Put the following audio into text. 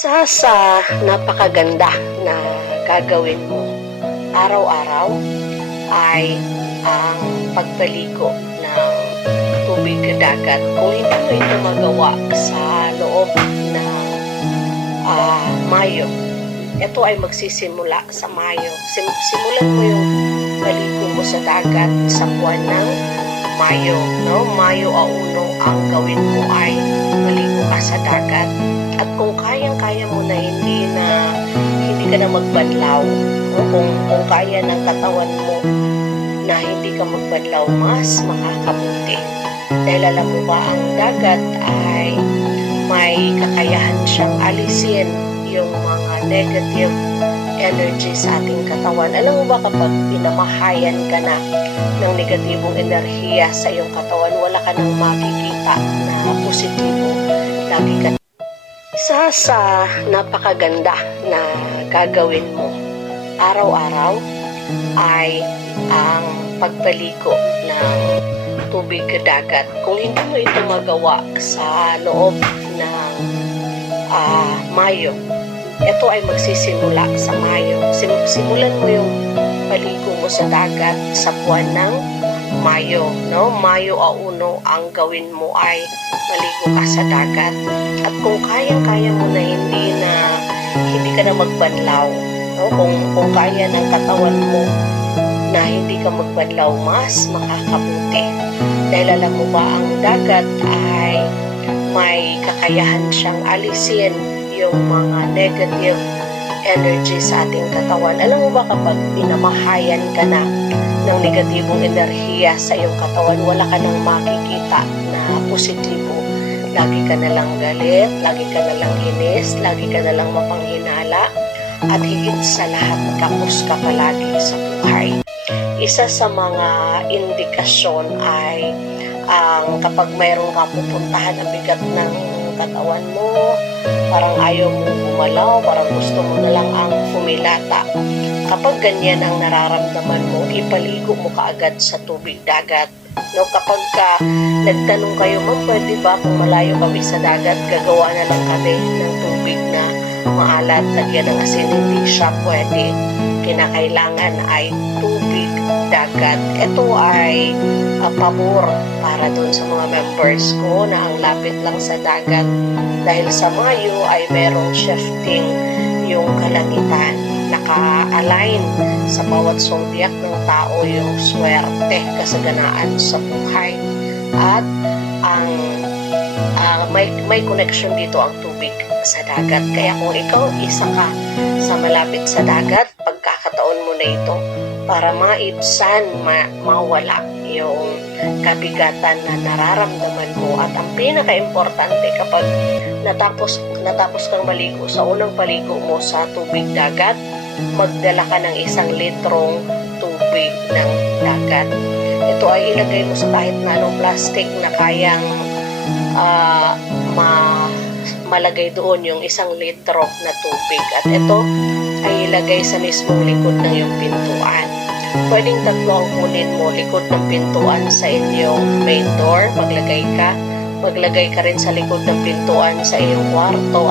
Sa napakaganda na gagawin mo araw-araw ay ang pagpaligo ng tubig dagat. Kung hindi mo ito magawa sa loob ng Mayo, ito ay magsisimula sa Mayo. Simulan mo yung paligo mo sa dagat sa buwan ng Mayo. No? Mayo a uno, ang gawin mo ay maligo ka sa dagat. At kung kayang-kaya mo na hindi ka na magbanlaw, o kung kaya ng katawan mo na hindi ka magbanlaw, mas makakabuti. Dahil alam mo ba, ang dagat ay may kakayahan siyang alisin yung mga negative energy sa ating katawan. Alam mo ba, kapag pinamahayan ka na ng negatibong enerhiya sa iyong katawan, wala ka nang makikita na positibo. Lagi ka sa napakaganda na gagawin mo araw-araw ay ang pagpaligo ng tubig dagat. Kung hindi mo ito magawa sa loob ng Mayo, ito ay magsisimula sa Mayo. Simulan mo yung paligo mo sa dagat sa buwan ng Mayo. No? Mayo a uno, ang gawin mo ay maligo ka sa dagat. At kung kayang-kaya mo na hindi ka na magbanlaw, no? Kung kaya ng katawan mo na hindi ka magbanlaw, mas makakabuti. Dahil alam mo ba, ang dagat ay may kakayahan siyang alisin yung mga negative energy sa ating katawan. Alam mo ba, kapag pinamahayan ka na ng negatibong enerhiya sa iyong katawan, wala ka nang makikita na positibo. Lagi ka na lang galit, lagi ka na lang inis, lagi ka na lang mapanghinala, at higit sa lahat, kapos ka palagi sa buhay. Isa sa mga indikasyon ay kapag mayroon ka pupuntahan ang bigat ng katawan mo, parang ayaw mo gumalaw, parang gusto mo na lang ang humilata. Kapag ganyan ang nararamdaman mo, ipaligo mo kaagad sa tubig dagat. No, kapag nagtanong kayo, ma'am, pwede ba kung malayo kami sa dagat, gagawa na lang kami ng tubig na maalat, lagyan ng asin? Hindi siya pwede. Kinakailangan ay tubig dagat. Ito ay pabor para dun sa mga members ko na ang lapit lang sa dagat. Dahil sa Mayo ay merong shifting yung kalangitan. Naka-align sa bawat zodiac ng tao yung swerte, kasaganaan sa buhay. At may connection dito ang tubig sa dagat. Kaya kung ikaw isa ka sa malapit sa dagat, pagkakataon mo na ito para maibsan, mawala yung kabigatan na nararamdaman mo. At ang pinaka-importante, kapag natapos kang maligo, sa unang paligo mo sa tubig dagat, magdala ka ng 1 litrong tubig ng dagat. Ito ay ilagay mo sa kahit na anong plastic na kayang malagay doon yung 1 litro na tubig. At ito ay ilagay sa mismong likod ng iyong pintuan. Pwedeng 3 ang kunin mo, likod ng pintuan sa inyong main door, maglagay ka rin sa likod ng pintuan sa iyong kwarto.